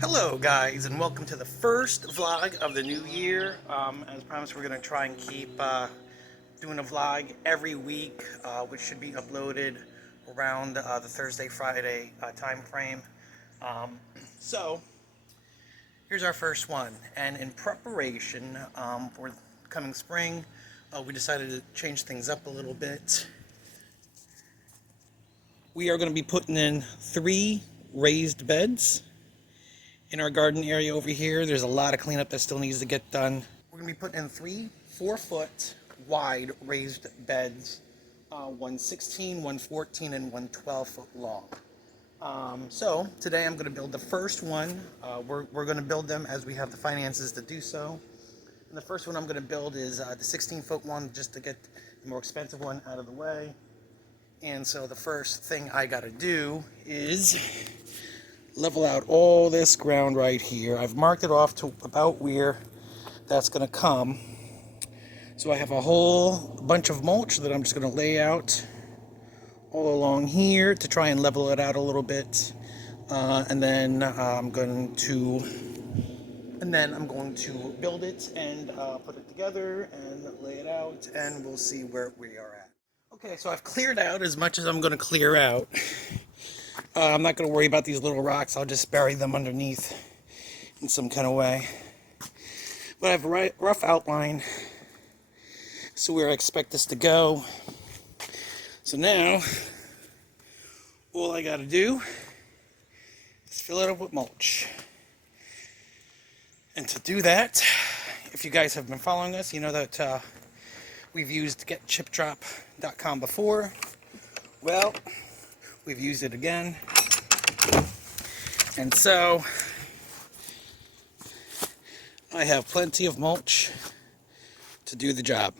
Hello guys, and welcome to the first vlog of the new year. As promised, we're going to try and keep doing a vlog every week, which should be uploaded around the Thursday, Friday time frame. So, here's our first one. And in preparation for coming spring, we decided to change things up a little bit. We are going to be putting in 3 raised beds. In our garden area over here, there's a lot of cleanup that still needs to get done. We're going to be putting in 3 4-foot wide raised beds, one 16, one 14, and one 12-foot long. So today I'm going to build the first one. We're going to build them as we have the finances to do so. And the first one I'm going to build is the 16-foot one, just to get the more expensive one out of the way. And so the first thing I got to do is level out all this ground right here. I've marked it off to about where that's going to come. So I have a whole bunch of mulch that I'm just going to lay out all along here to try and level it out a little bit. And then I'm going to build it and put it together and lay it out, and we'll see where we are at. Okay, so I've cleared out as much as I'm going to clear out. I'm not going to worry about these little rocks. I'll just bury them underneath in some kind of way. But I have a rough outline so where I expect this to go. So now, all I got to do is fill it up with mulch. And to do that, if you guys have been following us, you know that we've used getchipdrop.com before. Well, we've used it again. And so I have plenty of mulch to do the job.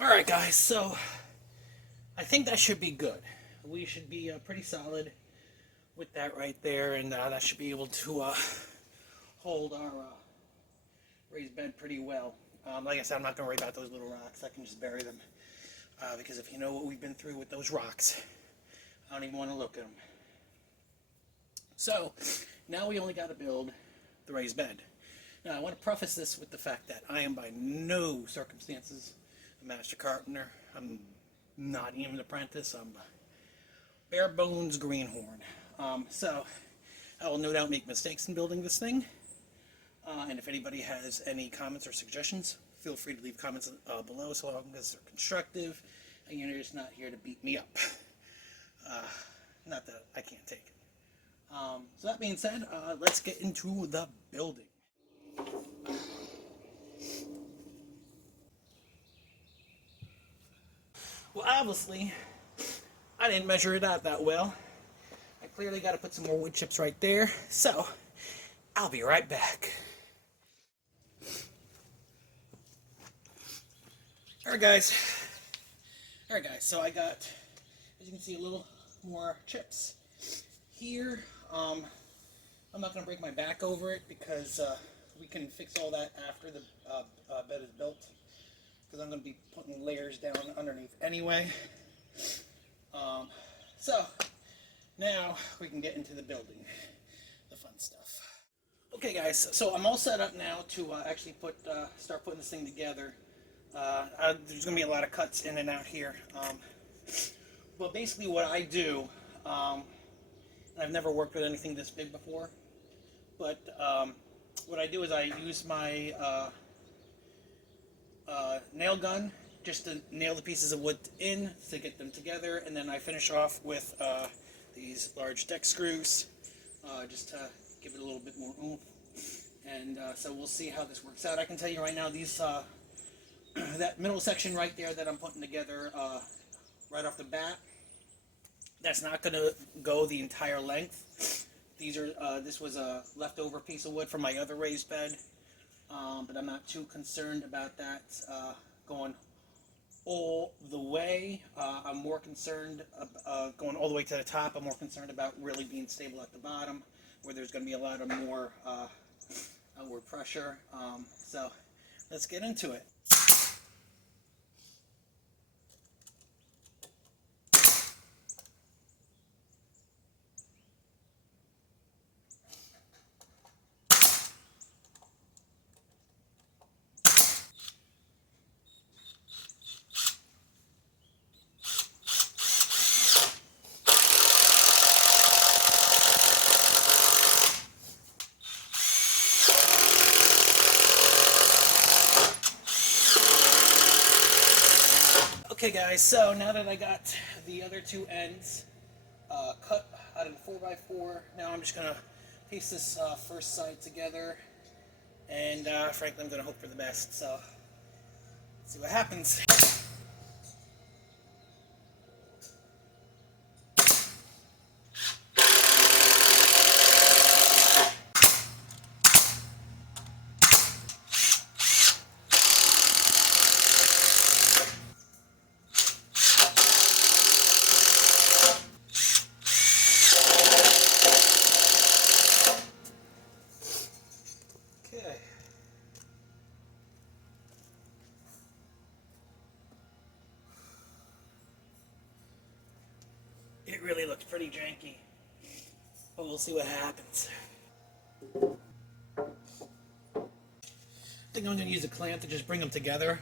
Alright guys, so I think that should be good. We should be pretty solid with that right there, and that should be able to hold our raised bed pretty well. Like I said, I'm not going to worry about those little rocks. I can just bury them. Because if you know what we've been through with those rocks, I don't even want to look at them. So, now we only got to build the raised bed. Now, I want to preface this with the fact that I am by no circumstances a master carpenter. I'm not even an apprentice. I'm bare bones greenhorn. So, I will no doubt make mistakes in building this thing. And if anybody has any comments or suggestions, feel free to leave comments below, so long as they're constructive and you're just not here to beat me up. Not that I can't take it. So that being said, let's get into the building. Well, obviously, I didn't measure it out that well. I clearly got to put some more wood chips right there. So, I'll be right back. Alright guys, so I got, as you can see, a little more chips here. I'm not going to break my back over it because we can fix all that after the bed is built, because I'm going to be putting layers down underneath anyway. So now we can get into the building, the fun stuff. Okay guys, so I'm all set up now to actually start putting this thing together. There's going to be a lot of cuts in and out here. But basically what I do, I've never worked with anything this big before, but what I do is I use my nail gun just to nail the pieces of wood in to get them together, and then I finish off with these large deck screws just to give it a little bit more oomph. And so we'll see how this works out. I can tell you right now, these that middle section right there that I'm putting together right off the bat, that's not going to go the entire length. This was a leftover piece of wood from my other raised bed, but I'm not too concerned about that going all the way. I'm more concerned going all the way to the top. I'm more concerned about really being stable at the bottom, where there's going to be a lot of more outward pressure. So let's get into it. Okay guys, so now that I got the other two ends cut out of the 4x4, now I'm just going to piece this first side together, and frankly I'm going to hope for the best, so let's see what happens. Okay. It really looks pretty janky, but we'll see what happens. I think I'm going to use a clamp to just bring them together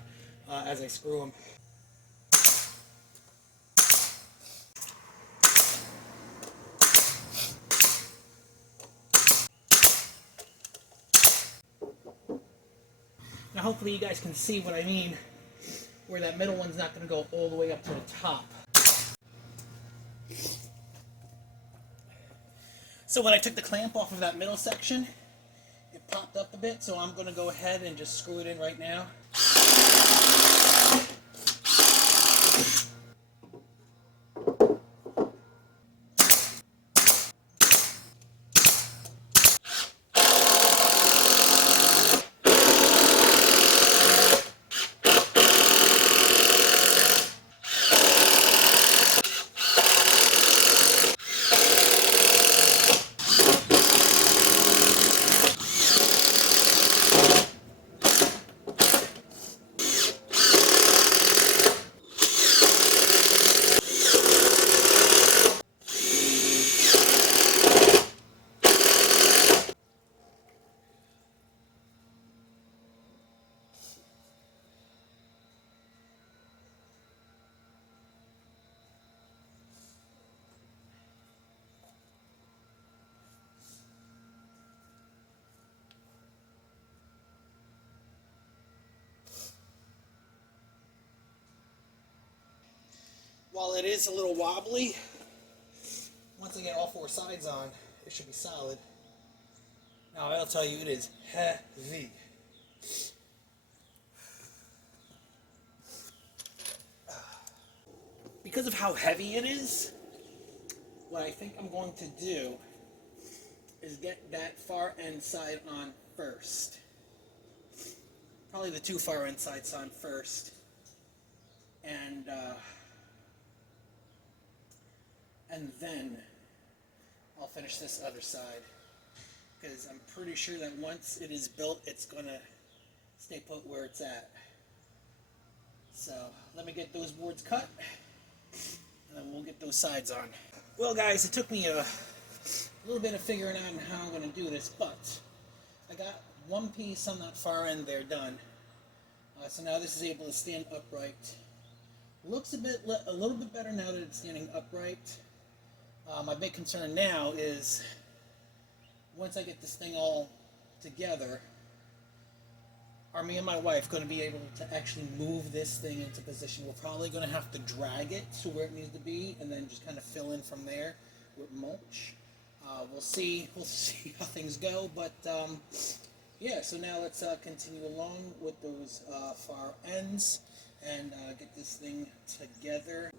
as I screw them. Now hopefully you guys can see what I mean, where that middle one's not going to go all the way up to the top. So when I took the clamp off of that middle section, it popped up a bit, so I'm going to go ahead and just screw it in right now. While it is a little wobbly, once I get all four sides on, it should be solid. Now I'll tell you, it is heavy. Because of how heavy it is, what I think I'm going to do is get that far end side on first. Probably the two far end sides on first. And then I'll finish this other side. Because I'm pretty sure that once it is built, it's going to stay put where it's at. So let me get those boards cut, and then we'll get those sides on. Well guys, it took me a little bit of figuring out how I'm going to do this, but I got one piece on that far end there done. So now this is able to stand upright. Looks a little bit better now that it's standing upright. My big concern now is once I get this thing all together, are me and my wife going to be able to actually move this thing into position? We're probably going to have to drag it to where it needs to be and then just kind of fill in from there with mulch. We'll see how things go, but yeah, so now let's continue along with those far ends and get this thing together.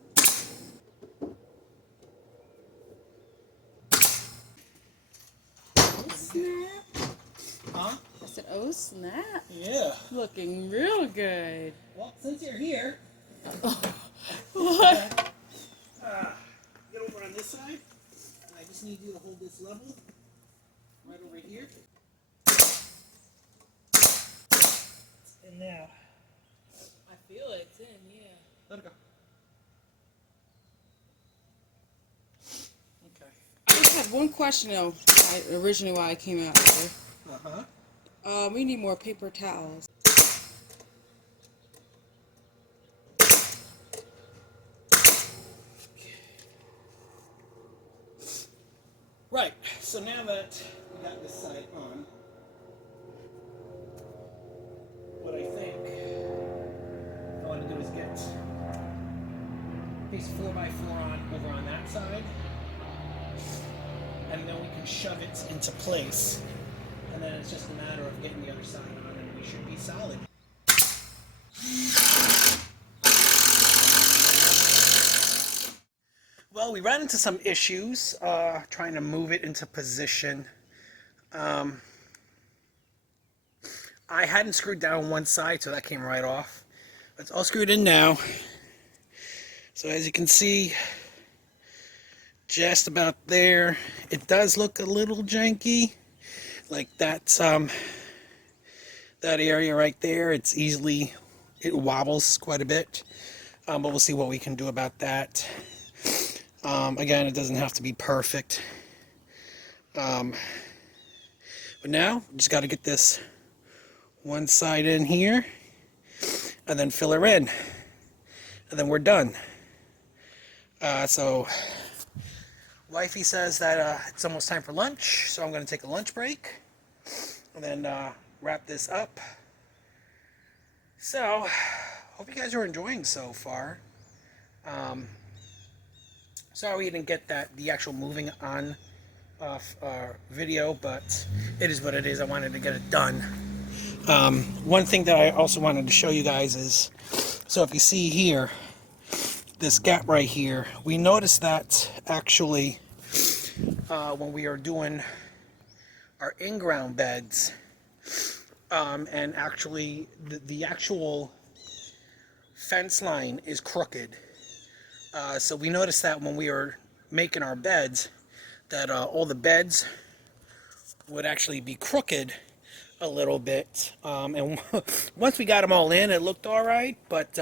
Snap. Huh? I said, oh snap. Yeah. Looking real good. Well, since you're here, What? get over on this side. And I just need you to hold this level right over here. And now, I feel it's in, yeah. let it go. Okay. I just had one question though, originally why I came out here. We need more paper towels. Right, so now that we got this side on, what I think I want to do is get a piece of 4x4 on over on that side, and then we can shove it into place, and then it's just a matter of getting the other side on, and we should be solid. Well, we ran into some issues trying to move it into position. I hadn't screwed down one side, so that came right off. It's all screwed in now. So as you can see, just about there. It does look a little janky. Like that's that area right there. It wobbles quite a bit. But we'll see what we can do about that. Again, it doesn't have to be perfect. But now, just got to get this one side in here, and then fill her in, and then we're done. So, wifey says that it's almost time for lunch, so I'm going to take a lunch break, and then wrap this up. So, hope you guys are enjoying so far. Sorry we didn't get the actual moving on video, but it is what it is. I wanted to get it done. One thing that I also wanted to show you guys is, so if you see here, this gap right here, we noticed that actually when we are doing our in-ground beds, and actually the actual fence line is crooked. So we noticed that when we were making our beds, that all the beds would actually be crooked a little bit. And once we got them all in, it looked all right. But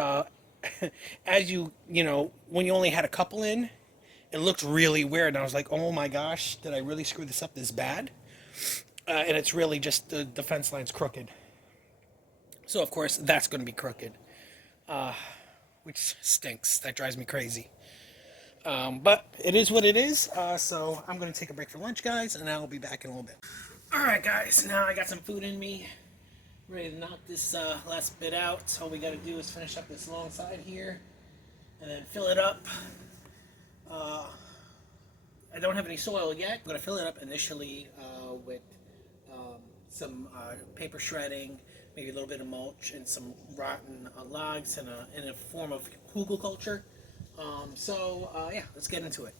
as you know, when you only had a couple in, it looked really weird. And I was like, oh my gosh, did I really screw this up this bad? And it's really just the fence line's crooked. So of course, that's going to be crooked. Which stinks. That drives me crazy. But it is what it is. So I'm going to take a break for lunch, guys, and I'll be back in a little bit. Alright, guys. Now I got some food in me. Ready to knock this last bit out. All we got to do is finish up this long side here and then fill it up I don't have any soil yet. I'm going to fill it up initially with some paper shredding, maybe a little bit of mulch, and some rotten logs in a form of hugelkultur. Yeah, let's get into it.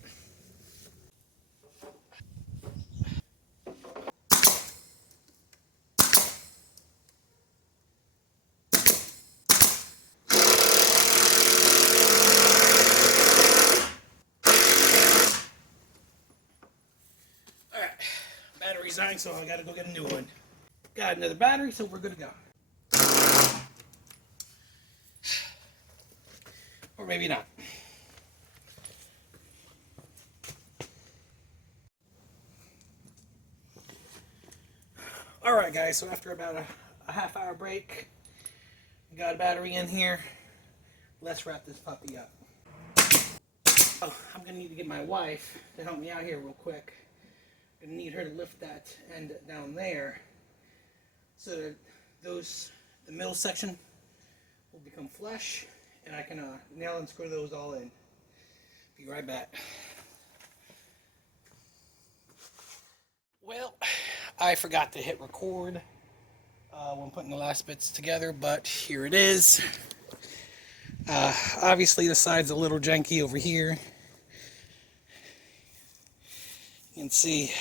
All right, battery's dying, so I got to go get a new one. Got another battery, so we're good to go. Or maybe not. All right, guys, so after about a half-hour break, we got a battery in here. Let's wrap this puppy up. Oh, I'm gonna need to get my wife to help me out here real quick. I'm gonna need her to lift that end down there so that the middle section will become flush, and I can nail and screw those all in. Be right back. Well, I forgot to hit record when putting the last bits together, but here it is. Obviously the side's a little janky over here. You can see,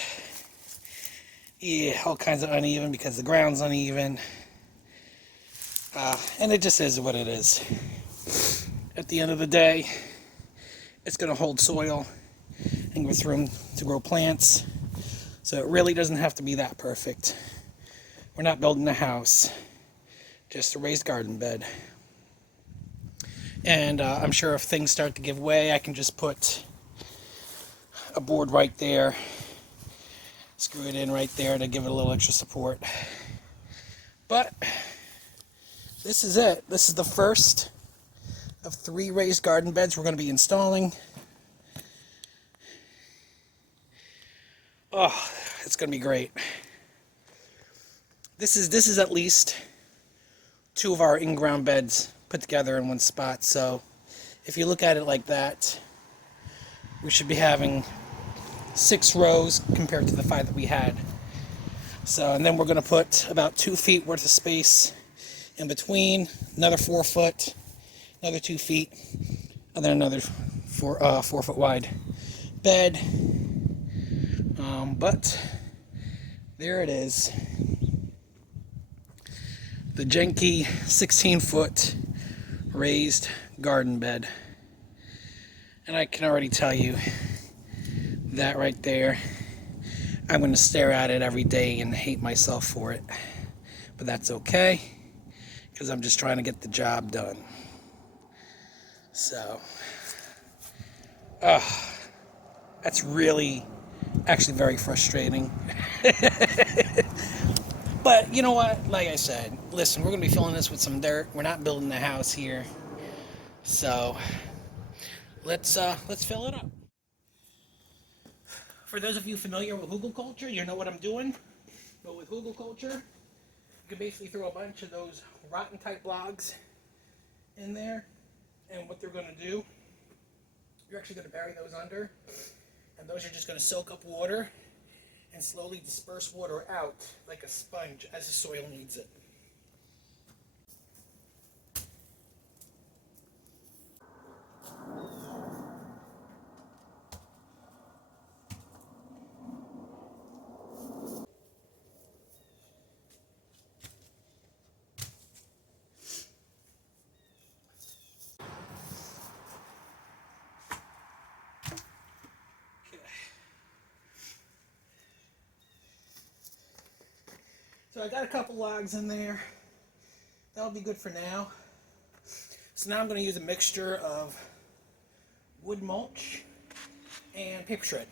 yeah, all kinds of uneven because the ground's uneven. And it just is what it is. At the end of the day, it's going to hold soil and give us room to grow plants. So it really doesn't have to be that perfect. We're not building a house, just a raised garden bed. And I'm sure if things start to give way, I can just put a board right there, screw it in right there to give it a little extra support. But this is it. This is the first of 3 raised garden beds we're going to be installing. Oh, it's going to be great. This is at least 2 of our in-ground beds put together in one spot. So if you look at it like that, we should be having 6 rows compared to the 5 that we had. So, and then we're going to put about 2 feet worth of space in between, another 4 foot, another 2 feet, and then another 4 foot wide bed. But there it is. The janky 16-foot raised garden bed. And I can already tell you that right there, I'm going to stare at it every day and hate myself for it. But that's okay, because I'm just trying to get the job done. So, that's really, actually very frustrating. But you know what? Like I said, listen, we're going to be filling this with some dirt. We're not building a house here. So, let's fill it up. For those of you familiar with hugelkultur, you know what I'm doing. But with hugelkultur, you can basically throw a bunch of those rotten type logs in there. And what they're going to do, you're actually going to bury those under. And those are just going to soak up water and slowly disperse water out like a sponge as the soil needs it. So I got a couple logs in there. That'll be good for now. So now I'm going to use a mixture of wood mulch and paper shred.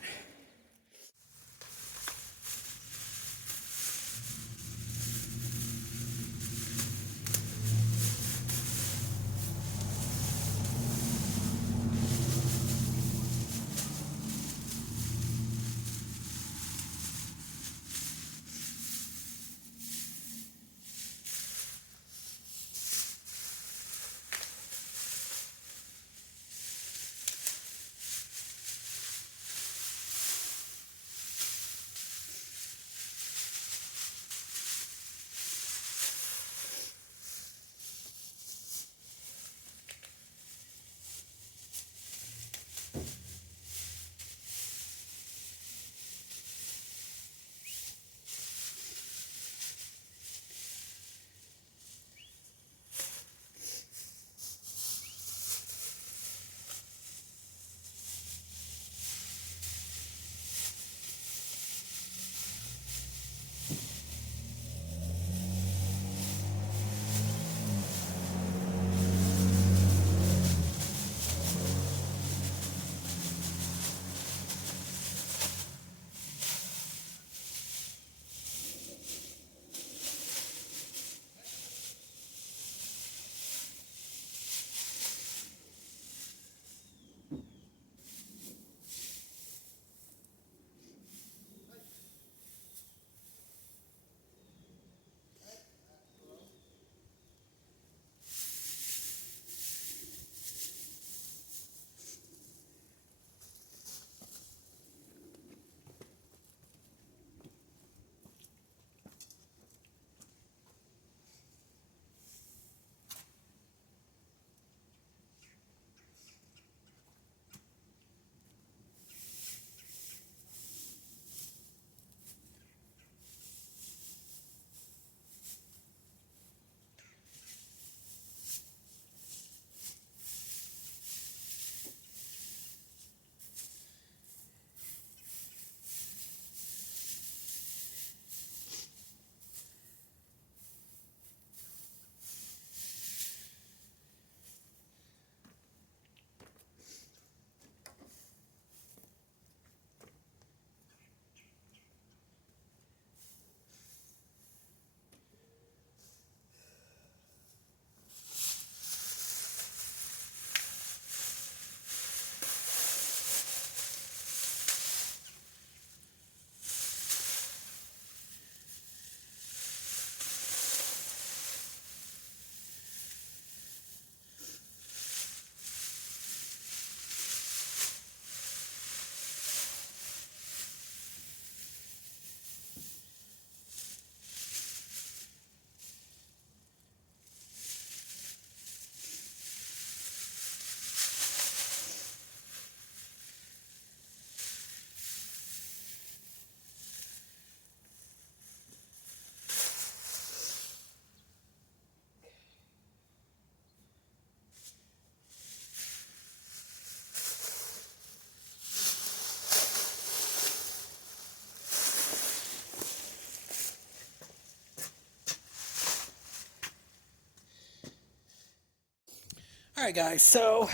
Alright guys, so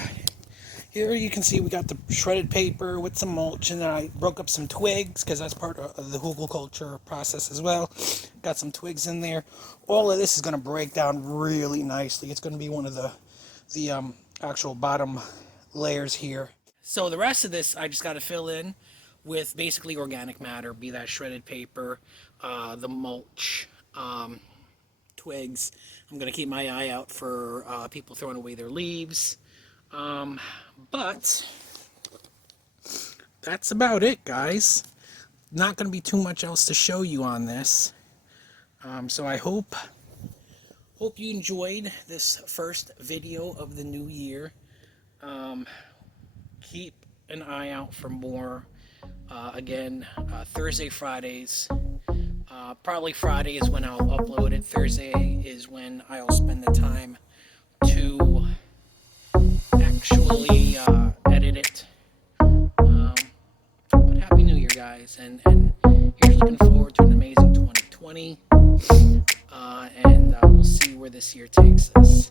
here you can see we got the shredded paper with some mulch, and then I broke up some twigs because that's part of the hugelkultur process as well. Got some twigs in there. All of this is going to break down really nicely. It's going to be one of the actual bottom layers here. So the rest of this I just got to fill in with basically organic matter, be that shredded paper, the mulch, twigs. I'm going to keep my eye out for people throwing away their leaves. But that's about it, guys. Not going to be too much else to show you on this. So I hope you enjoyed this first video of the new year. Keep an eye out for more. Again, Thursday, Fridays. Probably Friday is when I'll upload it. Thursday is when I'll spend the time to actually edit it. But Happy New Year, guys, and here's looking forward to an amazing 2020, and we'll see where this year takes us.